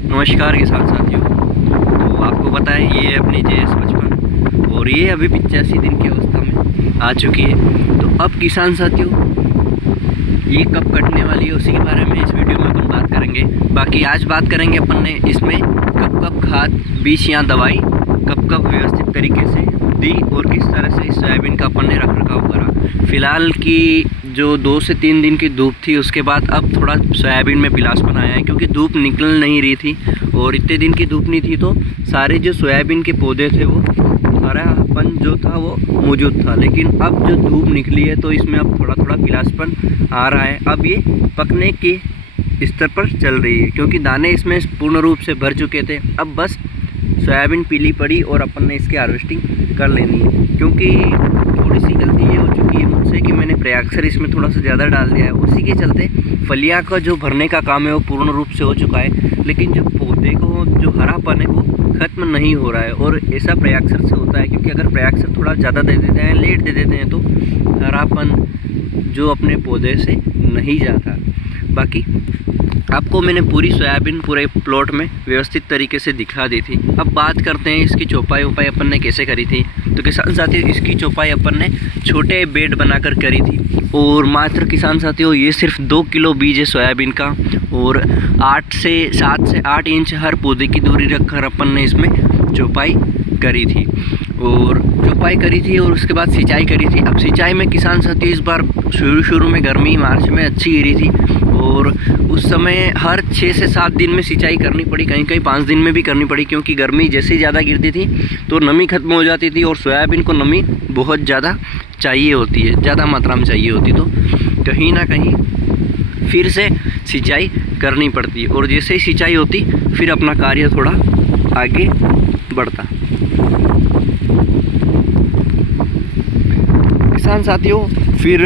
नमस्कार किसान साथियों। तो आपको पता है ये है अपनी JS55 और ये अभी 85 दिन की अवस्था में आ चुकी है। तो अब किसान साथियों ये कब कटने वाली है उसी के बारे में इस वीडियो में अपन बात करेंगे। बाकी आज बात करेंगे अपन ने इसमें कब कब खाद, बीज या दवाई कब कब व्यवस्थित तरीके से दी और किस तरह से इस सोयाबीन का अपन ने रख रखाव करा। फिलहाल की जो 2 से 3 दिन की धूप थी उसके बाद अब थोड़ा सोयाबीन में पिलासपन आया है, क्योंकि धूप निकल नहीं रही थी और इतने दिन की धूप नहीं थी तो सारे जो सोयाबीन के पौधे थे वो हरापन जो था वो मौजूद था। लेकिन अब जो धूप निकली है तो इसमें अब थोड़ा थोड़ा पिलासपन आ रहा है। अब ये पकने के स्तर पर चल रही है, क्योंकि दाने इसमें पूर्ण रूप से भर चुके थे। अब बस सोयाबीन पीली पड़ी और अपन ने इसकी हार्वेस्टिंग कर लेनी है। क्योंकि थोड़ी सी गलती ये हो चुकी है मुझसे कि मैंने प्रयाक्सर इसमें थोड़ा सा ज़्यादा डाल दिया है, उसी के चलते फलिया का जो भरने का काम है वो पूर्ण रूप से हो चुका है, लेकिन जो पौधे को जो हरापन है वो ख़त्म नहीं हो रहा है। और ऐसा प्रयाक्सर से होता है, क्योंकि अगर प्रयाक्सर थोड़ा ज़्यादा दे देते हैं, लेट दे देते हैं, तो हरापन जो अपने पौधे से नहीं जाता। बाकी आपको मैंने पूरी सोयाबीन पूरे प्लॉट में व्यवस्थित तरीके से दिखा दी थी। अब बात करते हैं इसकी चौपाई उपाई अपन ने कैसे करी थी। तो किसान साथियों इसकी चौपाई अपन ने छोटे बेड बनाकर करी थी और मात्र किसान साथियों ये सिर्फ 2 किलो बीज है सोयाबीन का और 7 से 8 इंच हर पौधे की दूरी रखकर अपन ने इसमें चौपाई करी थी और उसके बाद सिंचाई करी थी। अब सिंचाई में किसान साथियों इस बार शुरू में गर्मी मार्च में अच्छी गिरी थी और उस समय हर 6 से 7 दिन में सिंचाई करनी पड़ी, कहीं कहीं 5 दिन में भी करनी पड़ी, क्योंकि गर्मी जैसे ही ज़्यादा गिरती थी तो नमी खत्म हो जाती थी और सोयाबीन को नमी बहुत ज़्यादा चाहिए होती है, ज़्यादा मात्रा में चाहिए होती, तो कहीं ना कहीं फिर से सिंचाई करनी पड़ती और जैसे ही सिंचाई होती फिर अपना कार्य थोड़ा आगे बढ़ता। किसान साथियों फिर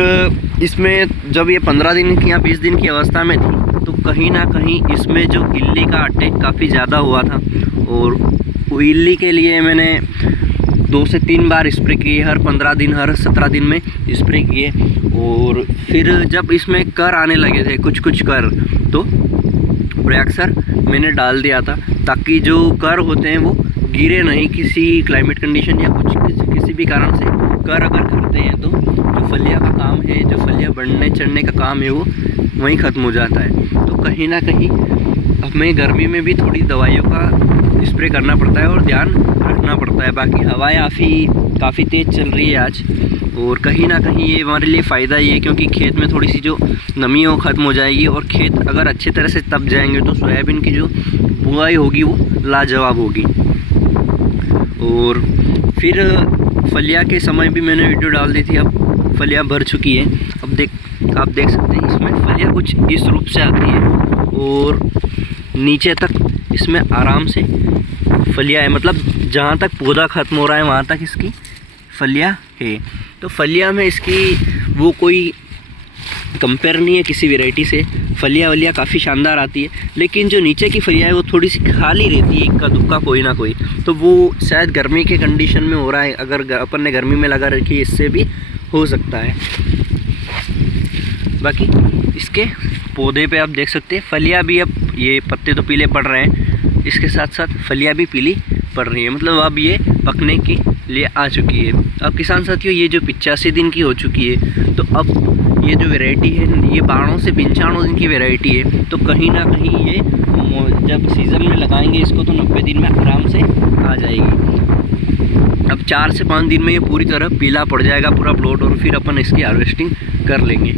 इसमें जब ये 15 दिन की या 20 दिन की अवस्था में थी तो कहीं ना कहीं इसमें जो इल्ली का अटैक काफ़ी ज़्यादा हुआ था और वो इल्ली के लिए मैंने 2 से 3 बार स्प्रे किए, हर 15 दिन हर 17 दिन में स्प्रे किए। और फिर जब इसमें कर आने लगे थे कुछ कर, तो प्रयाक्सर मैंने डाल दिया था ताकि जो कर होते हैं वो गिरे नहीं किसी क्लाइमेट कंडीशन या किसी भी कारण से। कर अगर करते हैं तो जो फलिया का काम है, जो फलिया बढ़ने चढ़ने का काम है वो वहीं ख़त्म हो जाता है। तो कहीं ना कहीं हमें गर्मी में भी थोड़ी दवाइयों का स्प्रे करना पड़ता है और ध्यान रखना पड़ता है। बाकी हवाएं काफ़ी तेज़ चल रही है आज और कहीं ना कहीं ये हमारे लिए फ़ायदा ही है, क्योंकि खेत में थोड़ी सी जो नमी है वो ख़त्म हो जाएगी और खेत अगर अच्छे तरह से तप जाएंगे तो सोयाबीन की जो बुआई होगी वो लाजवाब होगी। और फिर फलिया के समय भी मैंने वीडियो डाल दी थी, अब फलिया भर चुकी है। अब आप देख सकते हैं इसमें फलिया कुछ इस रूप से आती है और नीचे तक इसमें आराम से फलिया है, मतलब जहाँ तक पौधा ख़त्म हो रहा है वहाँ तक इसकी फलिया है। तो फलिया में इसकी वो कोई कंपेयर नहीं है किसी वैरायटी से, फलिया काफ़ी शानदार आती है। लेकिन जो नीचे की फलिया है वो थोड़ी सी खाली रहती है, इक्का दुक्का कोई ना कोई, तो वो शायद गर्मी के कंडीशन में हो रहा है। अगर अपन ने गर्मी में लगा रखी है इससे भी हो सकता है। बाकी इसके पौधे पे आप देख सकते हैं फलिया भी, अब ये पत्ते तो पीले पड़ रहे हैं, इसके साथ साथ फलिया भी पीली पड़ रही है, मतलब अब ये पकने के लिए आ चुकी है। अब किसान साथियों ये जो 85 दिन की हो चुकी है तो अब ये जो वैरायटी है ये 12 से 95 दिन की वैरायटी है। तो कहीं ना कहीं ये जब सीज़न में लगाएंगे इसको तो 90 दिन में आराम से आ जाएगी। अब 4 से 5 दिन में ये पूरी तरह पीला पड़ जाएगा पूरा प्लॉट और फिर अपन इसकी हार्वेस्टिंग कर लेंगे।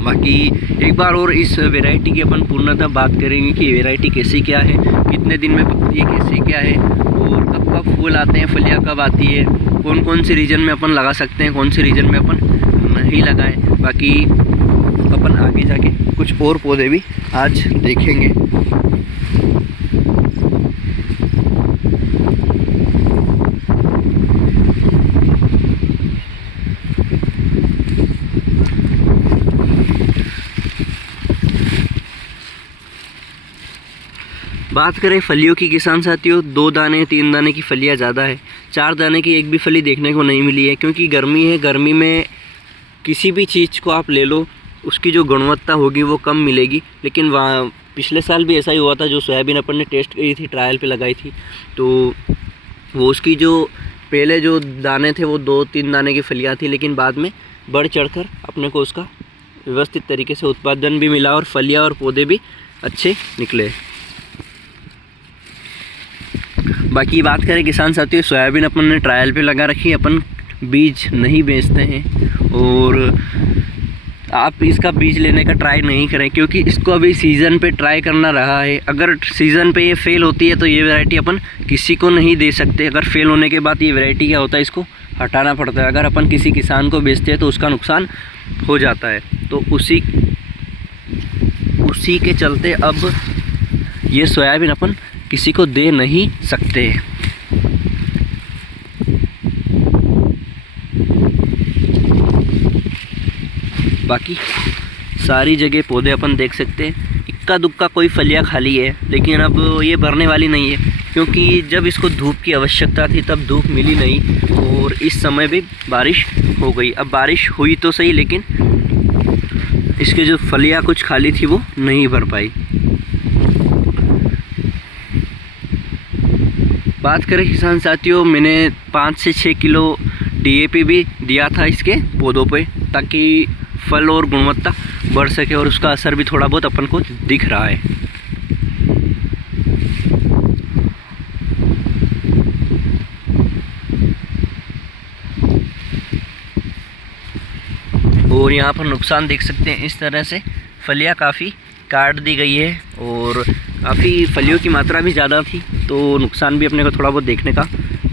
बाकी एक बार और इस वैरायटी की अपन पूर्णतः बात करेंगे कि वैरायटी कैसी क्या है, कितने दिन में पकती है, कैसे क्या है और कब कब फूल आते हैं, फलियाँ कब आती है, कौन कौन से रीजन में अपन लगा सकते हैं, कौन से रीजन में अपन नहीं लगाएं। बाकी अपन आगे जाके कुछ और पौधे भी आज देखेंगे। बात करें फलियों की किसान साथियों, 2 दाने 3 दाने की फलियाँ ज़्यादा है, 4 दाने की एक भी फली देखने को नहीं मिली है, क्योंकि गर्मी है। गर्मी में किसी भी चीज़ को आप ले लो उसकी जो गुणवत्ता होगी वो कम मिलेगी। लेकिन वहाँ पिछले साल भी ऐसा ही हुआ था, जो सोयाबीन अपन ने टेस्ट की थी, ट्रायल पे लगाई थी, तो वो उसकी जो पहले जो दाने थे वो 2-3 दाने की फलियाँ थी, लेकिन बाद में बढ़ चढ़कर अपने को उसका व्यवस्थित तरीके से उत्पादन भी मिला और फलियाँ और पौधे भी अच्छे निकले। बाकी बात करें किसान साथियों, सोयाबीन अपन ने ट्रायल पे लगा रखी है, अपन बीज नहीं बेचते हैं और आप इसका बीज लेने का ट्राई नहीं करें, क्योंकि इसको अभी सीज़न पे ट्राई करना रहा है। अगर सीज़न पे ये फेल होती है तो ये वैरायटी अपन किसी को नहीं दे सकते। अगर फेल होने के बाद ये वैरायटी क्या होता है, इसको हटाना पड़ता है। अगर अपन किसी किसान को बेचते हैं तो उसका नुकसान हो जाता है। तो उसी के चलते अब ये सोयाबीन अपन किसी को दे नहीं सकते। बाकी सारी जगह पौधे अपन देख सकते हैं, इक्का दुक्का कोई फलियाँ खाली है, लेकिन अब ये भरने वाली नहीं है, क्योंकि जब इसको धूप की आवश्यकता थी तब धूप मिली नहीं और इस समय भी बारिश हो गई। अब बारिश हुई तो सही, लेकिन इसके जो फलियाँ कुछ खाली थी वो नहीं भर पाई। बात करें किसान साथियों, मैंने 5 से 6 किलो DAP भी दिया था इसके पौधों पे, ताकि फल और गुणवत्ता बढ़ सके और उसका असर भी थोड़ा बहुत अपन को दिख रहा है। और यहाँ पर नुकसान देख सकते हैं, इस तरह से फलियाँ काफ़ी काट दी गई है और काफ़ी फलियों की मात्रा भी ज़्यादा थी, तो नुकसान भी अपने को थोड़ा बहुत देखने का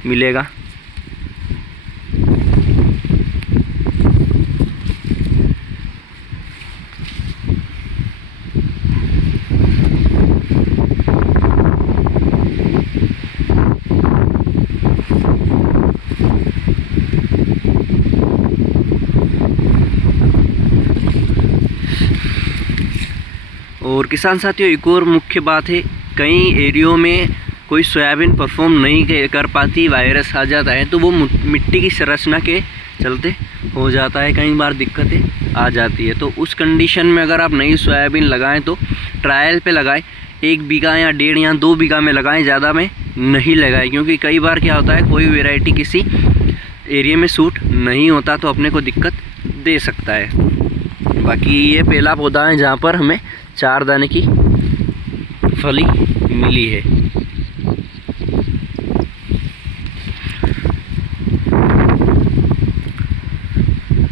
मिलेगा। और किसान साथियों, एक और मुख्य बात है, कई एरियो में कोई सोयाबीन परफॉर्म नहीं कर पाती, वायरस आ जाता है, तो वो मिट्टी की संरचना के चलते हो जाता है, कई बार दिक्कतें आ जाती है। तो उस कंडीशन में अगर आप नई सोयाबीन लगाएं तो ट्रायल पे लगाएं, 1 बीघा या 1.5 या 2 बीघा में लगाएं, ज़्यादा में नहीं लगाएं, क्योंकि कई बार क्या होता है, कोई वैरायटी किसी एरिया में सूट नहीं होता तो अपने को दिक्कत दे सकता है। बाकी ये पहला पौधा है जहाँ पर हमें 4 दाने की फली मिली है।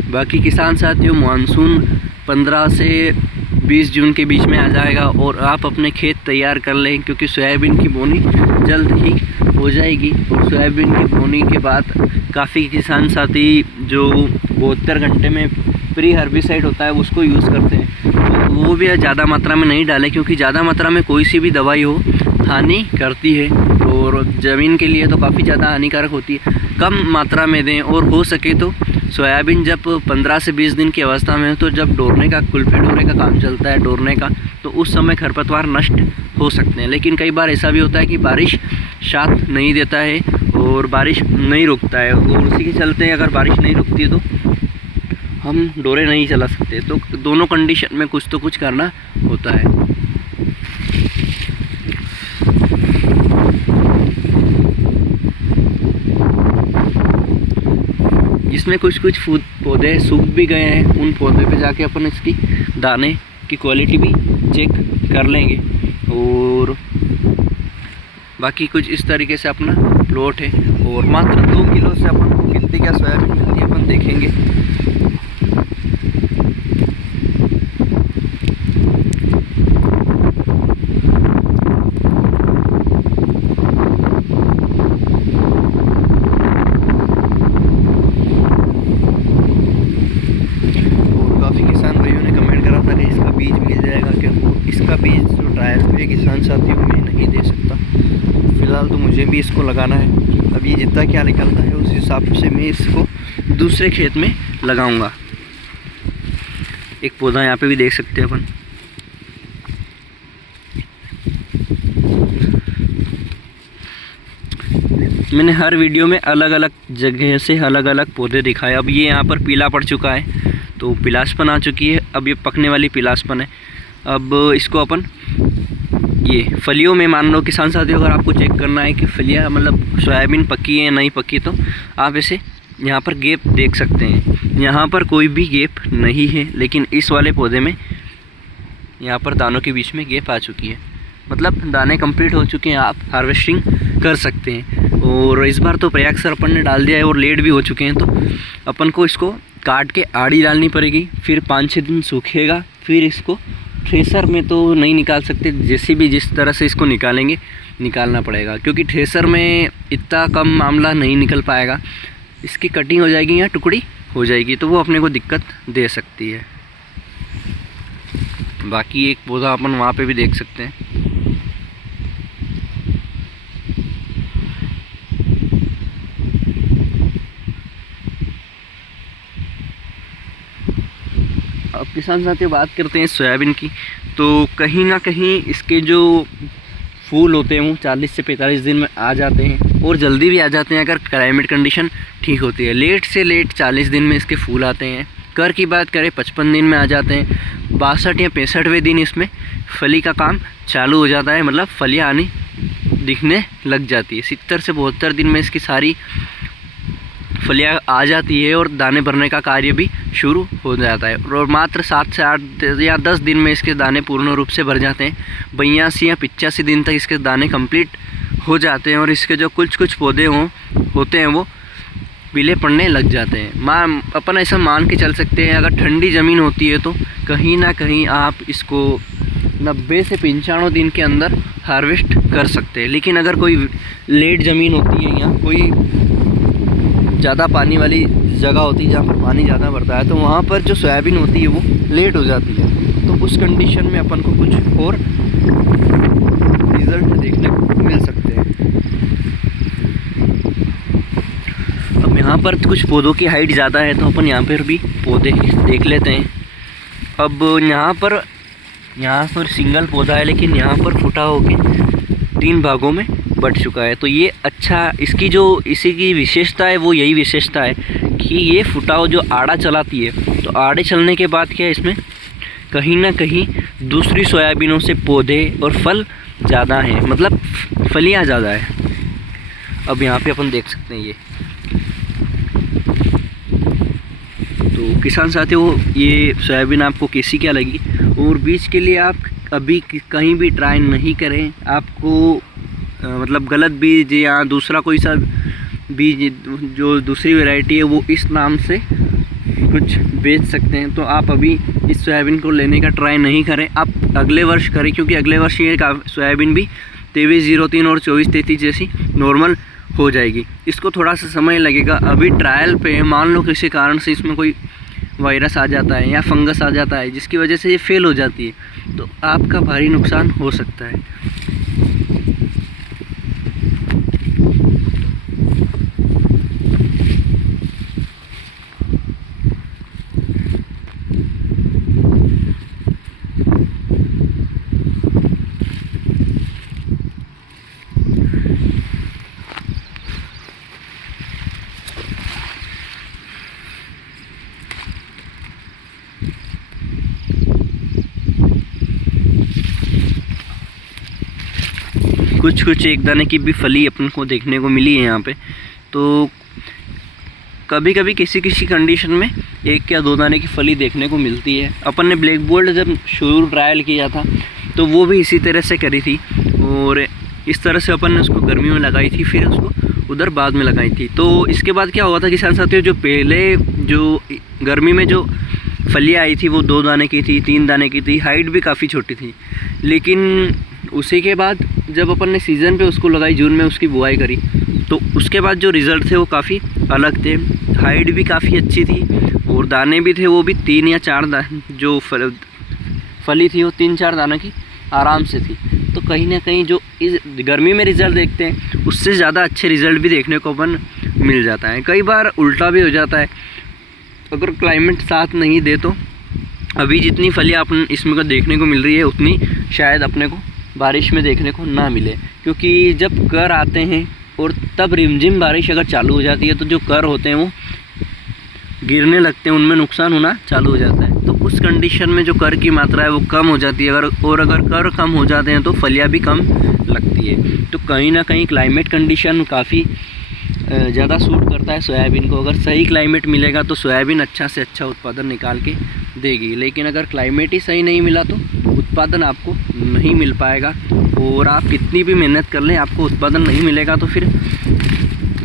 बाकी किसान साथियों, मानसून 15 से 20 जून के बीच में आ जाएगा और आप अपने खेत तैयार कर लें, क्योंकि सोयाबीन की बोनी जल्द ही हो जाएगी। और सोयाबीन की बोनी के बाद काफ़ी किसान साथी जो 72 घंटे में प्री हर्बिसाइड होता है उसको यूज़ करते हैं, तो वो भी ज़्यादा मात्रा में नहीं डालें, क्योंकि ज़्यादा मात्रा में कोई सी भी दवाई हो हानि करती है और ज़मीन के लिए तो काफ़ी ज़्यादा हानिकारक होती है। कम मात्रा में दें और हो सके तो सोयाबीन जब 15 से 20 दिन की अवस्था में है, तो जब डोरने का, कुल्फे डोरे का काम चलता है डोरने का, तो उस समय खरपतवार नष्ट हो सकते हैं। लेकिन कई बार ऐसा भी होता है कि बारिश साथ नहीं देता है और बारिश नहीं रुकता है, और उसी के चलते अगर बारिश नहीं रुकती है तो हम डोरे नहीं चला सकते। तो दोनों कंडीशन में कुछ तो कुछ करना होता है। जिसमें कुछ पौधे सूख भी गए हैं, उन पौधे पे जाके अपन इसकी दाने की क्वालिटी भी चेक कर लेंगे। और बाकी कुछ इस तरीके से अपना प्लॉट है और मात्र 2 किलो से अपन को कितनी क्या सोयाबीन मिलती है अपन देखेंगे। इसका बीज जो ट्रायल पे किसान साथियों में नहीं दे सकता, फ़िलहाल तो मुझे भी इसको लगाना है। अब ये जितना क्या निकलता है उस हिसाब से मैं इसको दूसरे खेत में लगाऊंगा। एक पौधा यहाँ पे भी देख सकते हैं अपन। मैंने हर वीडियो में अलग अलग जगह से अलग अलग पौधे दिखाए। अब ये यहाँ पर पीला पड़ चुका है, तो पिलासपन आ चुकी है, अब ये पकने वाली पिलासपन है। अब इसको अपन ये फलियों में मान लो किसान साथियों, अगर आपको चेक करना है कि फलियाँ मतलब सोयाबीन पकी है या नहीं पकी, तो आप ऐसे यहाँ पर गैप देख सकते हैं। यहाँ पर कोई भी गैप नहीं है, लेकिन इस वाले पौधे में यहाँ पर दानों के बीच में गैप आ चुकी है, मतलब दाने कंप्लीट हो चुके हैं, आप हार्वेस्टिंग कर सकते हैं। और इस बार तो प्रयाग सर अपन ने डाल दिया है और लेट भी हो चुके हैं, तो अपन को इसको काट के आड़ी डालनी पड़ेगी, फिर 5-6 दिन सूखेगा, फिर इसको थ्रेसर में तो नहीं निकाल सकते, जैसे भी जिस तरह से इसको निकालेंगे निकालना पड़ेगा, क्योंकि थ्रेसर में इतना कम मामला नहीं निकल पाएगा, इसकी कटिंग हो जाएगी या टुकड़ी हो जाएगी, तो वो अपने को दिक्कत दे सकती है। बाकी एक पौधा अपन वहाँ पे भी देख सकते हैं। अब किसान साथियों बात करते हैं सोयाबीन की, तो कहीं ना कहीं इसके जो फूल होते हैं वो 40 से 45 दिन में आ जाते हैं, और जल्दी भी आ जाते हैं अगर क्लाइमेट कंडीशन ठीक होती है। लेट से लेट 40 दिन में इसके फूल आते हैं। कर की बात करें 55 दिन में आ जाते हैं। 62 या 65वें दिन इसमें फली का काम चालू हो जाता है, मतलब फलियाँ आनी दिखने लग जाती है। 70 से 72 दिन में इसकी सारी फलियाँ आ जाती है और दाने भरने का कार्य भी शुरू हो जाता है, और मात्र 7 से 8 या 10 दिन में इसके दाने पूर्ण रूप से भर जाते हैं। 82 या 85 दिन तक इसके दाने कंप्लीट हो जाते हैं, और इसके जो कुछ पौधे होते हैं वो पीले पड़ने लग जाते हैं। अपन ऐसा मान के चल सकते हैं, अगर ठंडी ज़मीन होती है तो कहीं ना कहीं आप इसको 90 से 95 दिन के अंदर हार्वेस्ट कर सकते हैं। लेकिन अगर कोई लेट ज़मीन होती है या कोई ज़्यादा पानी वाली जगह होती है जहाँ पर पानी ज़्यादा भरता है, तो वहाँ पर जो सोयाबीन होती है वो लेट हो जाती है, तो उस कंडीशन में अपन को कुछ और रिज़ल्ट देखने को मिल सकते हैं। अब यहाँ पर कुछ पौधों की हाइट ज़्यादा है, तो अपन यहाँ पर भी पौधे देख लेते हैं। अब यहाँ पर सिंगल पौधा है, लेकिन यहाँ पर फुटा होके 3 भागों में बट चुका है, तो ये अच्छा, इसी की विशेषता है, वो यही विशेषता है कि ये फुटाव जो आड़ा चलाती है, तो आड़े चलने के बाद क्या है, इसमें कहीं ना कहीं दूसरी सोयाबीनों से पौधे और फल ज़्यादा हैं, मतलब फलियाँ ज़्यादा है। अब यहाँ पे अपन देख सकते हैं ये, तो किसान साथियों ये सोयाबीन आपको कैसी क्या लगी, और बीज के लिए आप अभी कहीं भी ट्राई नहीं करें। आपको मतलब गलत बीज या दूसरा कोई सा बीज जो दूसरी वैरायटी है वो इस नाम से कुछ बेच सकते हैं, तो आप अभी इस सोयाबीन को लेने का ट्राई नहीं करें, आप अगले वर्ष करें, क्योंकि अगले वर्ष ये सोयाबीन भी 2303 और 2433 जैसी नॉर्मल हो जाएगी। इसको थोड़ा सा समय लगेगा। अभी ट्रायल पे मान लो किसी कारण से इसमें कोई वायरस आ जाता है या फंगस आ जाता है जिसकी वजह से ये फेल हो जाती है, तो आपका भारी नुकसान हो सकता है। कुछ एक दाने की भी फली अपन को देखने को मिली है यहाँ पे। तो कभी कभी किसी कंडीशन में 1 या 2 दाने की फली देखने को मिलती है। अपन ने ब्लैक बोल्ट जब शुरू ट्रायल किया था तो वो भी इसी तरह से करी थी, और इस तरह से अपन ने उसको गर्मी में लगाई थी, फिर उसको उधर बाद में लगाई थी। तो इसके बाद क्या हुआ था किसान साथियों, जो पहले जो गर्मी में जो फलियाँ आई थी वो 2 दाने की थी, 3 दाने की थी, हाइट भी काफ़ी छोटी थी। लेकिन उसी के बाद जब अपन ने सीज़न पे उसको लगाई, जून में उसकी बुआई करी, तो उसके बाद जो रिज़ल्ट थे वो काफ़ी अलग थे। हाइट भी काफ़ी अच्छी थी और दाने भी थे वो भी 3 या 4 दाने, जो फली थी वो 3-4 दानों की आराम से थी। तो कहीं ना कहीं जो इस गर्मी में रिज़ल्ट देखते हैं उससे ज़्यादा अच्छे रिज़ल्ट भी देखने को अपन मिल जाता है। कई बार उल्टा भी हो जाता है, अगर क्लाइमेट साथ नहीं दे तो अभी जितनी फलियाँ अपन इसमें को देखने को मिल रही है उतनी शायद अपने को बारिश में देखने को ना मिले, क्योंकि जब कर आते हैं और तब रिमझिम बारिश अगर चालू हो जाती है तो जो कर होते हैं वो गिरने लगते हैं, उनमें नुकसान होना चालू हो जाता है। तो उस कंडीशन में जो कर की मात्रा है वो कम हो जाती है। अगर कर कम हो जाते हैं तो फलियाँ भी कम लगती है। तो कहीं ना कहीं क्लाइमेट कंडीशन काफ़ी ज़्यादा सूट करता है सोयाबीन को। अगर सही क्लाइमेट मिलेगा तो सोयाबीन अच्छा से अच्छा उत्पादन निकाल के देगी, लेकिन अगर क्लाइमेट ही सही नहीं मिला तो उत्पादन आपको नहीं मिल पाएगा। और आप कितनी भी मेहनत कर लें, आपको उत्पादन नहीं मिलेगा तो फिर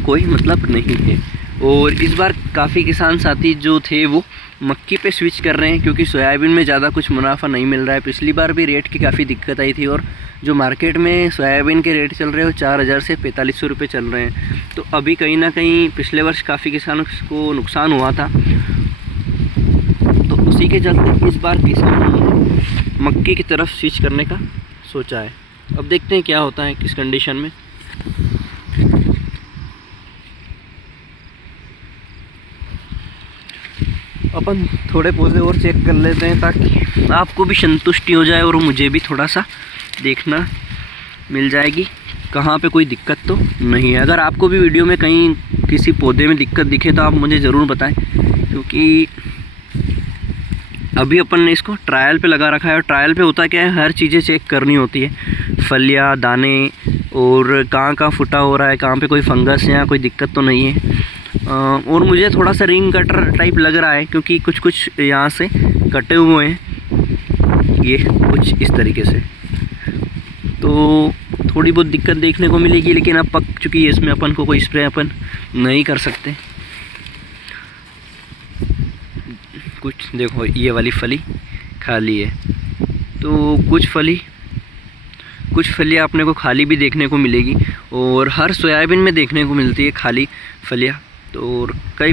कोई मतलब नहीं है। और इस बार काफ़ी किसान साथी जो थे वो मक्की पे स्विच कर रहे हैं, क्योंकि सोयाबीन में ज़्यादा कुछ मुनाफा नहीं मिल रहा है। पिछली बार भी रेट की काफ़ी दिक्कत आई थी, और जो मार्केट में सोयाबीन के रेट चल रहे हैं वो 4000 से 4500 रुपये चल रहे हैं। तो अभी कहीं ना कहीं पिछले वर्ष काफ़ी किसानों को नुकसान हुआ था, तो उसी के चलते इस बार किसानों ने मक्की की तरफ स्विच करने का सोचा है। अब देखते हैं क्या होता है किस कंडीशन में। अपन थोड़े पौधे और चेक कर लेते हैं ताकि आपको भी संतुष्टि हो जाए और मुझे भी थोड़ा सा देखना मिल जाएगी कहाँ पे कोई दिक्कत तो नहीं है। अगर आपको भी वीडियो में कहीं किसी पौधे में दिक्कत दिखे तो आप मुझे ज़रूर बताएं, क्योंकि अभी अपन ने इसको ट्रायल पे लगा रखा है। और ट्रायल पे होता क्या है, हर चीज़ें चेक करनी होती है, फलियाँ, दाने, और कहाँ कहाँ फुटा हो रहा है, कहाँ पे कोई फंगस या कोई दिक्कत तो नहीं है। और मुझे थोड़ा सा रिंग कटर टाइप लग रहा है, क्योंकि कुछ कुछ यहाँ से कटे हुए हैं, ये कुछ इस तरीके से। तो थोड़ी बहुत दिक्कत देखने को मिलेगी, लेकिन अब पक चुकी है, इसमें अपन को कोई स्प्रे अपन नहीं कर सकते। कुछ देखो, ये वाली फली खाली है, तो कुछ फलियाँ अपने को खाली भी देखने को मिलेगी, और हर सोयाबीन में देखने को मिलती है खाली फलियाँ। तो कई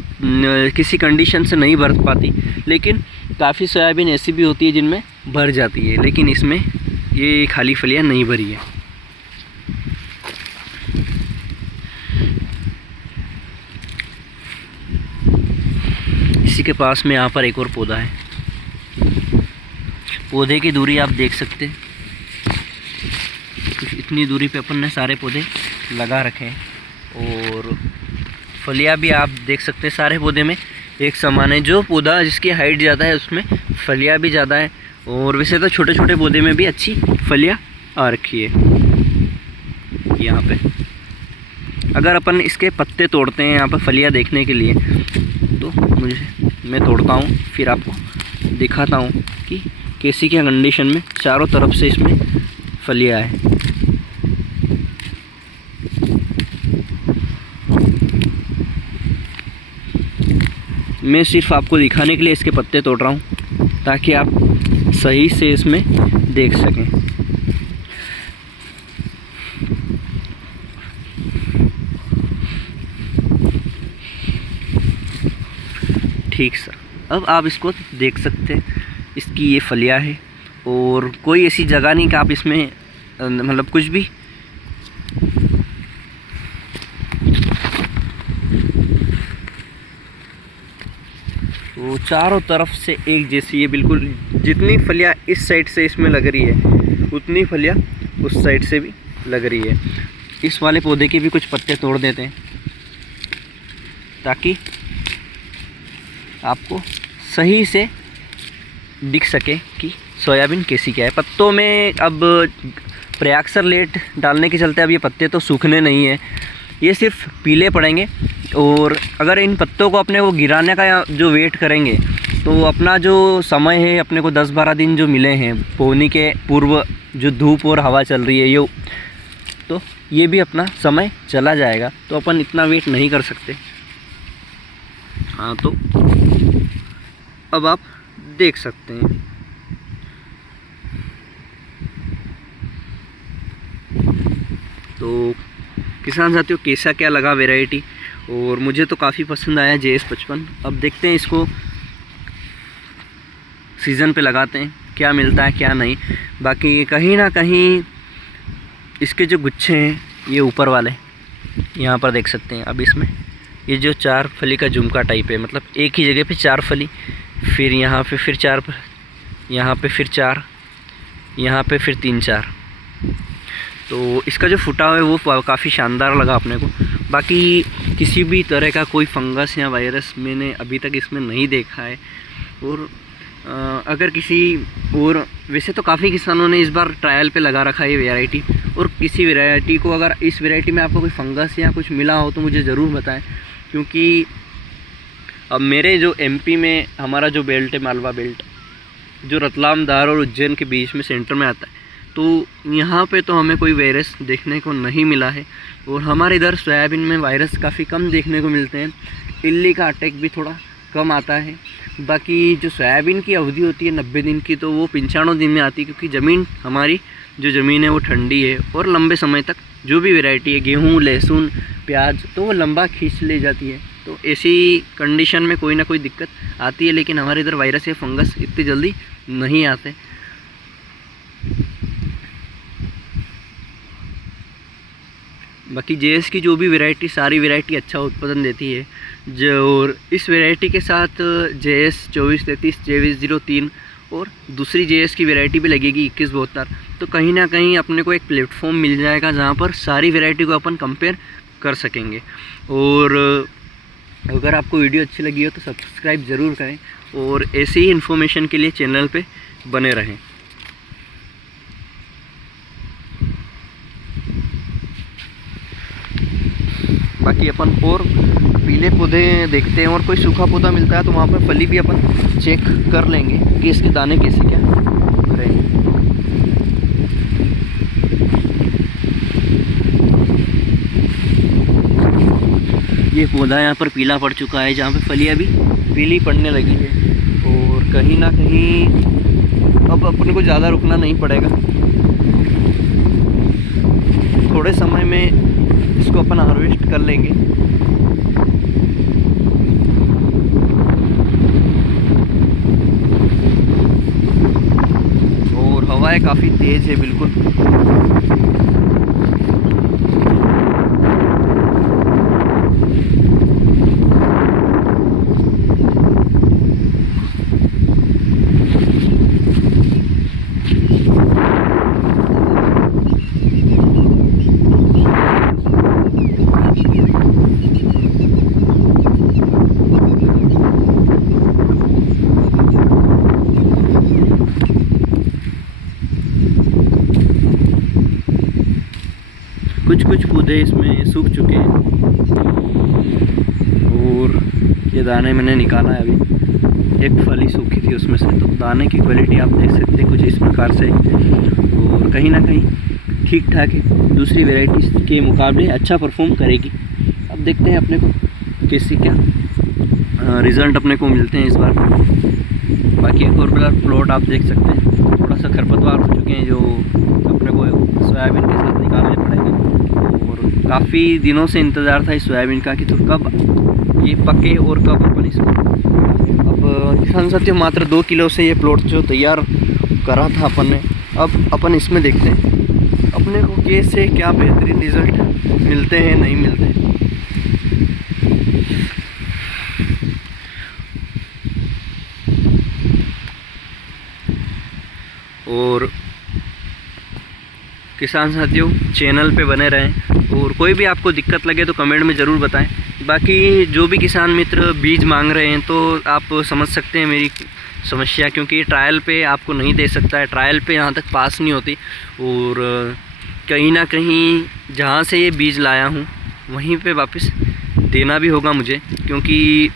किसी कंडीशन से नहीं भर पाती, लेकिन काफ़ी सोयाबीन ऐसी भी होती है जिनमें भर जाती है, लेकिन इसमें ये खाली फलियाँ नहीं भरी है। इसी के पास में यहाँ पर एक और पौधा है। पौधे की दूरी आप देख सकते हैं, कुछ इतनी दूरी पे अपन ने सारे पौधे लगा रखे हैं। और फलियाँ भी आप देख सकते हैं सारे पौधे में एक समान है। जो पौधा जिसकी हाइट ज़्यादा है उसमें फलियाँ भी ज़्यादा है, और वैसे तो छोटे छोटे पौधे में भी अच्छी फलियाँ आ रखी है। यहाँ पे अगर अपन इसके पत्ते तोड़ते हैं यहाँ पर फलियाँ देखने के लिए, तो मैं तोड़ता हूँ, फिर आपको दिखाता हूँ कि कैसी क्या कंडीशन में चारों तरफ से इसमें फलियाँ है। मैं सिर्फ आपको दिखाने के लिए इसके पत्ते तोड़ रहा हूँ, ताकि आप सही से इसमें देख सकें। ठीक सर, अब आप इसको देख सकते हैं, इसकी ये फलियाँ है, और कोई ऐसी जगह नहीं कि आप इसमें मतलब कुछ भी तो चारों तरफ से एक जैसी है बिल्कुल। जितनी फलियाँ इस साइड से इसमें लग रही है, उतनी फलियाँ उस साइड से भी लग रही है। इस वाले पौधे के भी कुछ पत्ते तोड़ देते हैं, ताकि आपको सही से दिख सके कि सोयाबीन कैसी क्या है। पत्तों में अब प्रयाक्सर लेट डालने के चलते अब ये पत्ते तो सूखने नहीं है, ये सिर्फ पीले पड़ेंगे। और अगर इन पत्तों को अपने को गिराने का जो वेट करेंगे, तो अपना जो समय है, अपने को 10-12 दिन जो मिले हैं पौनी के पूर्व, जो धूप और हवा चल रही है तो ये भी अपना समय चला जाएगा। तो अपन इतना वेट नहीं कर सकते। हाँ, तो अब आप देख सकते हैं। तो किसान साथियों, कैसा क्या लगा वैरायटी, और मुझे तो काफ़ी पसंद आया JS55। अब देखते हैं इसको सीज़न पे लगाते हैं, क्या मिलता है क्या नहीं। बाकी कहीं ना कहीं इसके जो गुच्छे हैं ये ऊपर वाले यहाँ पर देख सकते हैं। अब इसमें ये जो 4 फली का झुमका टाइप है, मतलब एक ही जगह पे 4 फली, फिर यहाँ पे फिर 4, यहाँ पे फिर 4, यहाँ पे फिर 3-4। तो इसका जो फुटा हुआ है वो काफ़ी शानदार लगा अपने को। बाकी किसी भी तरह का कोई फंगस या वायरस मैंने अभी तक इसमें नहीं देखा है। और अगर किसी और वैसे तो काफ़ी किसानों ने इस बार ट्रायल पे लगा रखा है ये वैरायटी, और किसी वैरायटी को अगर इस वैरायटी में आपको कोई फंगस या कुछ मिला हो तो मुझे ज़रूर बताएं, क्योंकि अब मेरे जो एमपी में हमारा जो बेल्ट है, मालवा बेल्ट, जो रतलाम, धार और उज्जैन के बीच में सेंटर में आता है, तो यहाँ पे तो हमें कोई वायरस देखने को नहीं मिला है। और हमारे इधर सोयाबीन में वायरस काफ़ी कम देखने को मिलते हैं, इल्ली का अटैक भी थोड़ा कम आता है। बाकी जो सोयाबीन की अवधि होती है 90 दिन की, तो वो 95 दिन में आती है, क्योंकि ज़मीन हमारी जो ज़मीन है वो ठंडी है और लंबे समय तक जो भी वैरायटी है, गेहूँ, लहसुन, प्याज, तो वो लंबा खींच ले जाती है। तो ऐसी कंडीशन में कोई ना कोई दिक्कत आती है, लेकिन हमारे इधर वायरस या फंगस इतनी जल्दी नहीं आते। बाकी जेएस की जो भी वैरायटी, सारी वैरायटी अच्छा उत्पादन देती है। और इस वैरायटी के साथ जेएस 2433, 2303 और दूसरी जेएस की वैरायटी भी लगेगी 2172। तो कहीं ना कहीं अपने को एक प्लेटफॉर्म मिल जाएगा जहाँ पर सारी वैरायटी को अपन कंपेयर कर सकेंगे। और अगर आपको वीडियो अच्छी लगी हो तो सब्सक्राइब ज़रूर करें और ऐसी ही इन्फॉर्मेशन के लिए चैनल पे बने रहें। बाकी अपन और पीले पौधे देखते हैं, और कोई सूखा पौधा मिलता है तो वहाँ पर फली भी अपन चेक कर लेंगे कि इसके दाने कैसे क्या रहेंगे। ये पौधा यहाँ पर पीला पड़ चुका है, जहाँ पे फलियाँ भी पीली पड़ने लगी है। और कहीं ना कहीं अब अपने को ज़्यादा रुकना नहीं पड़ेगा, थोड़े समय में इसको अपन हार्वेस्ट कर लेंगे। और हवाएं काफ़ी तेज़ है बिल्कुल। कुछ पौधे इसमें सूख चुके हैं और ये दाने मैंने निकाला है अभी। एक फली सूखी थी उसमें से, तो दाने की क्वालिटी आप देख सकते हैं कुछ इस प्रकार से। और कहीं ना कहीं ठीक ठाक है, दूसरी वैरायटी के मुकाबले अच्छा परफॉर्म करेगी। अब देखते हैं अपने को कैसी क्या रिज़ल्ट अपने को मिलते हैं इस बार। बाकी एक और बड़ा प्लॉट आप देख सकते हैं, थोड़ा सा खरपतवार हो चुके हैं जो अपने को सोयाबीन के साथ निकालने पड़ेंगे। और काफ़ी दिनों से इंतज़ार था इस सोयाबीन का कि तो कब ये पके और कब अपन इसको, अब किसान साथियों मात्र 2 किलो से ये प्लॉट जो तैयार करा था अपन ने, अब अपन इसमें देखते हैं अपने को कैसे क्या बेहतरीन रिज़ल्ट मिलते हैं नहीं मिलते हैं। और किसान साथियों चैनल पे बने रहें, और कोई भी आपको दिक्कत लगे तो कमेंट में ज़रूर बताएं। बाकी जो भी किसान मित्र बीज मांग रहे हैं तो आप समझ सकते हैं मेरी समस्या, क्योंकि ट्रायल पे आपको नहीं दे सकता है, ट्रायल पे यहाँ तक पास नहीं होती। और कहीं ना कहीं जहाँ से ये बीज लाया हूँ वहीं पे वापस देना भी होगा मुझे, क्योंकि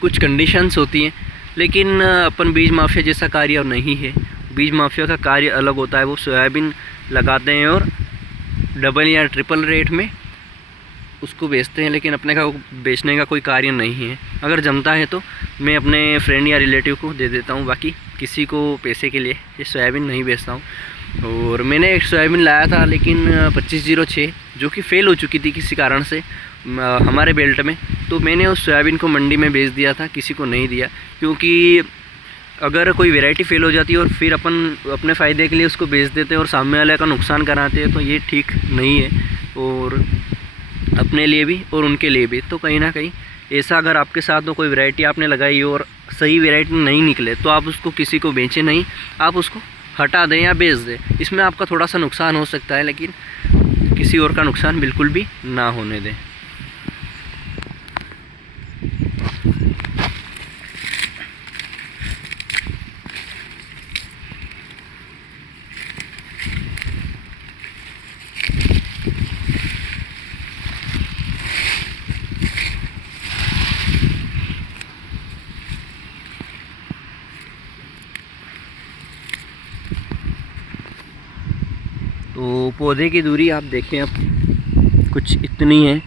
कुछ कंडीशंस होती हैं। लेकिन अपन बीज माफिया जैसा कार्य नहीं है। बीज माफिया का कार्य अलग होता है, वो सोयाबीन लगाते हैं और डबल या ट्रिपल रेट में उसको बेचते हैं, लेकिन अपने का बेचने का कोई कार्य नहीं है। अगर जमता है तो मैं अपने फ्रेंड या रिलेटिव को दे देता हूँ, बाकी किसी को पैसे के लिए ये सोयाबीन नहीं बेचता हूँ। और मैंने एक सोयाबीन लाया था, लेकिन 2506 जो कि फ़ेल हो चुकी थी किसी कारण से हमारे बेल्ट में, तो मैंने उस सोयाबीन को मंडी में बेच दिया था, किसी को नहीं दिया। क्योंकि अगर कोई वैरायटी फ़ेल हो जाती है और फिर अपन अपने फ़ायदे के लिए उसको बेच देते हैं और सामने वाले का नुकसान कराते हैं, तो ये ठीक नहीं है, और अपने लिए भी और उनके लिए भी। तो कहीं ना कहीं ऐसा अगर आपके साथ हो, कोई वैरायटी आपने लगाई और सही वैरायटी नहीं निकले, तो आप उसको किसी को बेचें नहीं, आप उसको हटा दें या बेच दें। इसमें आपका थोड़ा सा नुकसान हो सकता है, लेकिन किसी और का नुकसान बिल्कुल भी ना होने दें। तो पौधे की दूरी आप देखें अब कुछ इतनी है,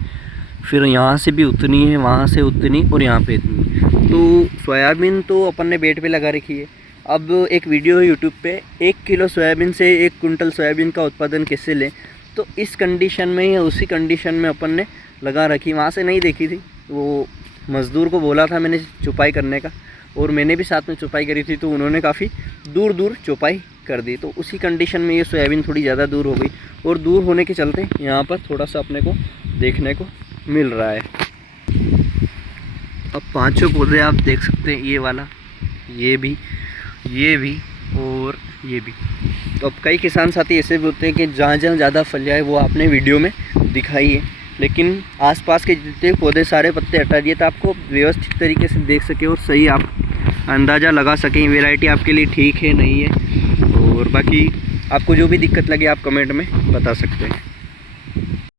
फिर यहाँ से भी उतनी है, वहाँ से उतनी और यहाँ पे इतनी। तो सोयाबीन तो अपन ने बेड पे लगा रखी है। अब एक वीडियो है यूट्यूब पे, 1 किलो सोयाबीन से 1 कुंटल सोयाबीन का उत्पादन कैसे लें। तो इस कंडीशन में या उसी कंडीशन में अपन ने लगा रखी। वहाँ से नहीं देखी थी, वो मज़दूर को बोला था मैंने चुपाई करने का, और मैंने भी साथ में चुपाई करी थी, तो उन्होंने काफ़ी दूर दूर चुपाई कर दी। तो उसी कंडीशन में ये सोयाबीन थोड़ी ज़्यादा दूर हो गई, और दूर होने के चलते यहाँ पर थोड़ा सा अपने को देखने को मिल रहा है। अब 5 पौधे आप देख सकते हैं, ये वाला, ये भी और ये भी। तो अब कई किसान साथी ऐसे बोलते हैं कि जहाँ जहाँ ज़्यादा फल जाए वो आपने वीडियो में दिखाई है, लेकिन आसपास के जितने पौधे सारे पत्ते हटा दिए, तो आपको व्यवस्थित तरीके से देख सके और सही आप अंदाज़ा लगा सकें वैरायटी आपके लिए ठीक है नहीं है। और बाकी आपको जो भी दिक्कत लगे आप कमेंट में बता सकते हैं।